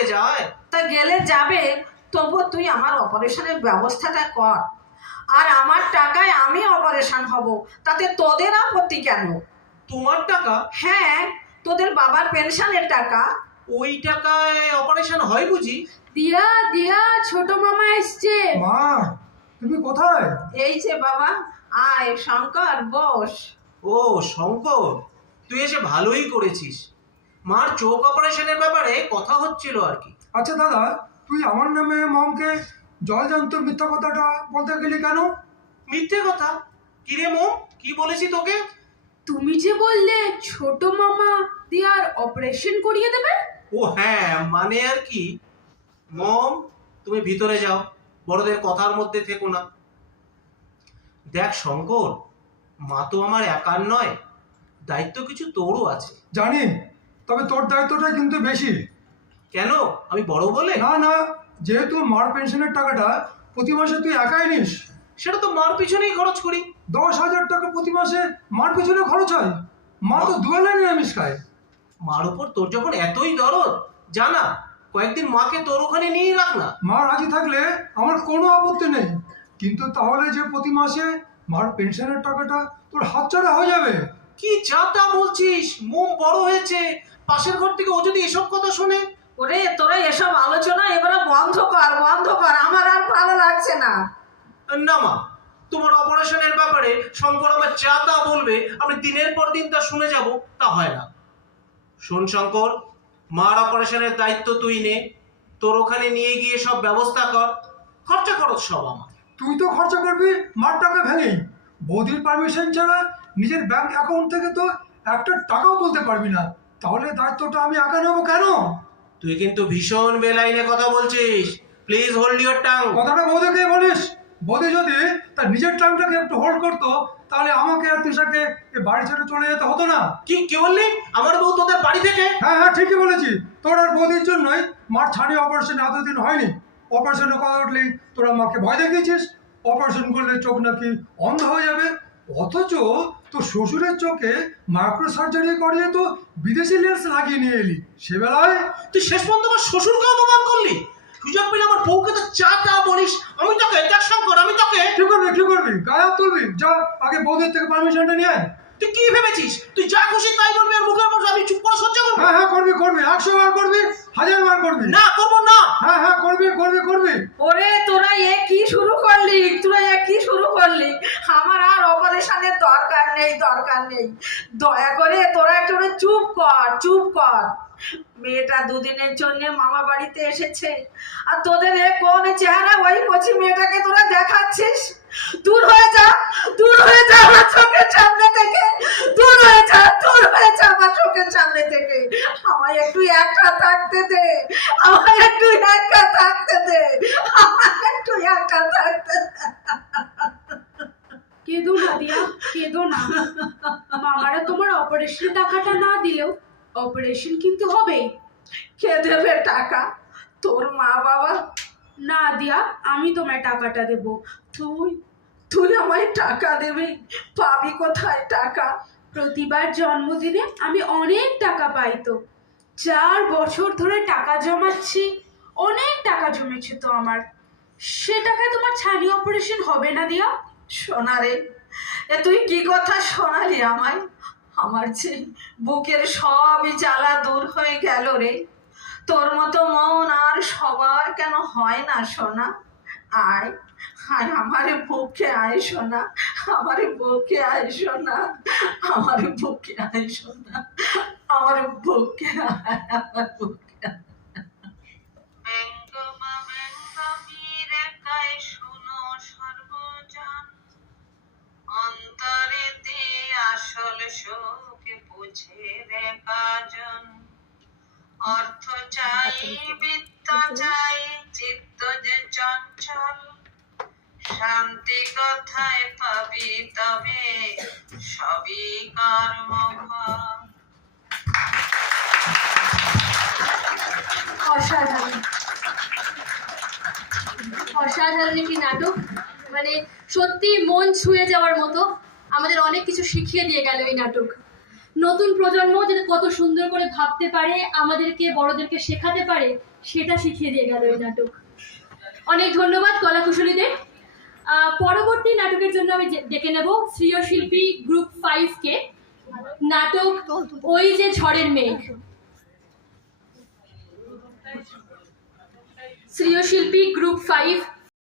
হয়ে যায়। তা গেলে যাবে, তবু তুই আমার অপারেশনের ব্যবস্থাটা কর। আর আমার টাকায় আমি অপারেশন হব, তাতে তোদের আপত্তি কেন? তোমার টাকা? হ্যাঁ, তোদের বাবার পেনশনের টাকা। ওই টাকায় অপারেশন হয় বুঝি? দিয়া দিয়া, ছোট মামা এসছে। মা, তুমি কোথায়? এই যে বাবা, আয় শঙ্কর, বস। ও শঙ্কর, তুই এসে ভালোই করেছিস। মার চোখ অপারেশনের ব্যাপারে কথা হচ্ছিল আর কি। আচ্ছা দাদা, তুই আমার নামে মমকে জলজান্ত মিথ্যা কথাটা বলতে গেলি কেন? মিথ্যে কথা? কিরে মম, কি বলেছি তোকে? তুমি যে বললে ছোট মামা দিয়ার অপারেশন করিয়ে দেবে। ও হ্যাঁ, মানে আর কি। মম, তুমি ভিতরে যাও, বড়দের কথার মধ্যে থেকো না। দেখ শঙ্কর, মা তো আমার একার নয়, দায়িত্ব কিছু তোরও আছে। জানি, তবে তোর দায়িত্বটা কিন্তু বেশি। কেন, আমি বড় বলে? না না, যেহেতু মার পেনশনের টাকাটা প্রতি মাসে তুই একাই নিস। সেটা তো মার পিছনেই খরচ করি। 10,000 টাকা প্রতি মাসে মার পিছনে খরচ হয়। মা তো দুবেলা নিরামিষ খায়। মার উপর তোর যখন এতই দরদ, জানা কয়েকদিন মাকে তোর ওখানে নিয়ে রাখ না। মা রাজি থাকলে আমার কোনো আপত্তি নেই, কিন্তু তাহলে যে প্রতি মাসে মার পেনশনের টাকাটা তোর হাতছাড়া হয়ে যাবে। কি যা তা বলছিস? মোম বড় হয়েছে, পাশের ঘর থেকে ও যদি এসব কথা শোনে। ওরে তোরা এসব আলোচনা এবারে বন্ধ কর, বন্ধ কর, আমার আর ভালো লাগছে না। না মা, তোমার অপারেশনের ব্যাপারে শঙ্কর আমার যা তা বলবে, আমি দিনের পর দিন তা শুনে যাব, তা হয় না। শোন শঙ্কর, মার অপারেশনের দায়িত্ব তুই নে, তোর ওখানে নিয়ে গিয়ে সব ব্যবস্থা কর, খরচা খরচ সব আমার। তুই তো খরচা করবি মার টাকা ভেঙেই। বৌদির পারমিশন ছাড়া নিজের ব্যাংক অ্যাকাউন্ট থেকে তো একটা টাকাও তুলতে পারবি না, তাহলে দায়িত্বটা আমি একা নেবো কেন? তুই কিন্তু ভীষণ বেলাইনে কথা বলছিস। Please hold your tongue. কথাটা বৌদিকে বলিস। বৌদি যদি তার নিজের টাংটাকে একটু হোল্ড করতো, তাহলে আমাকে আর তৃষাকে এই বাড়ি ছেড়ে চলে যেতে হতো না। কি বললি? আমার বউ তোদের বাড়ি থেকে? হ্যাঁ হ্যাঁ, ঠিকই বলেছি। তোর আর বৌদির জন্যই মার ছাড়ি অপারেশন এতদিন হয়নি। অপারেশনের কথা উঠলেই তোরা মাকে ভয় দেখিয়েছিস, অপারেশন করলে চোখ নাকি অন্ধ হয়ে যাবে। অথচ তোর শ্বশুরের চোখে মাইক্রো সার্জারি করিয়ে তো বিদেশি লেন্স লাগিয়ে নিয়ে এলি। সে বেলায় তুই শেষ পর্যন্ত আমার শ্বশুরকে অপমান করলি। সুযোগ পেলে আমার বউকে তো যা তা বলিস। আমি তোকে দেখ শঙ্কর, আমি তোকে। কি করবি? গায়ে হাত তুলবি? যা আগে বৌদির থেকে পারমিশনটা নিয়ে আয়। তুই কি ভেবেছিস তুই যা খুশি তাই বলবি আর মুখের উপর আমি চুপ করে সহ্য করবো? হ্যাঁ হ্যাঁ, করবি 100 বার করবি, 1000 বার করবি। না, করবো না। হ্যাঁ হ্যাঁ, করবি। ওরে তোরা এ কি শুরু করলি? আমার আর অপারেশনের দরকার নেই, দয়া করে তোরা একটু চুপ কর। মেয়েটা দুদিনের জন্য মামা বাড়িতে এসেছে, আর তোদের এ কোন চেহারা ওই কচি মেয়েটাকে তোরা দেখাচ্ছিস? দূর হয়ে যা আমার চোখের সামনে থেকে। দূর হয়ে যা আমার চোখের সামনে থেকে। আমায় একটু একা থাকতে দে। কেঁদো না দিয়া, কেঁদো না। মামারা তোমার অপারেশন টাকাটা না দিলেও অপারেশন কিন্তু হবেই। কে দেবে টাকা? তোর মা বাবা? না দিয়া, আমি তোমায় টাকাটা দেব। তুই আমায় টাকা দেবে? পাবি কোথায় টাকা? প্রতিবার জন্মদিনে আমি অনেক টাকা পাই তো। 4 বছর ধরে টাকা জমাচ্ছি, অনেক টাকা জমেছে তো আমার। সে টাকায় তোমার ছানি অপারেশন হবে না দিয়া? সোনা রে, এ তুই কি কথা শোনালি আমায়? আমার যে বুকের সবই জ্বালা দূর হয়ে গেল রে। তোর মতো মন আর সবার কেন হয় না সোনা? আয় আমার বুকে আয় সোনা, আমার বুকে আয় সোনা, আমার বুকে আয় সোনা, আমার বুকে আয়, আমার বুকে আয়। অন্তরেতে আসল সুখ বুঝে রে কাজন। অর্থ চাই, বিদ্যা চাই, চিত্ত যে চঞ্চল। শান্তি কোথায় পাবি তবে? সবই কর্মফল। অসাধারণ একটি নাটক, মানে সত্যি মন ছুঁয়ে যাওয়ার মতো। আমাদের অনেক কিছু শিখিয়ে দিয়ে গেল এই নাটক। নতুন প্রজন্ম যাতে কত সুন্দর করে ভাবতে পারে, আমাদেরকে বড়দেরকে শেখাতে পারে, সেটা শিখিয়ে দিয়ে গেল এই নাটক। অনেক ধন্যবাদ কলাকুশলীদের। পরবর্তী নাটকের জন্য আমি ডেকে নেব শ্রীয়শিল্পী গ্রুপ 5-কে। নাটক ওই যে ঝড়ের মেঘ। শ্রীয়শিল্পী গ্রুপ 5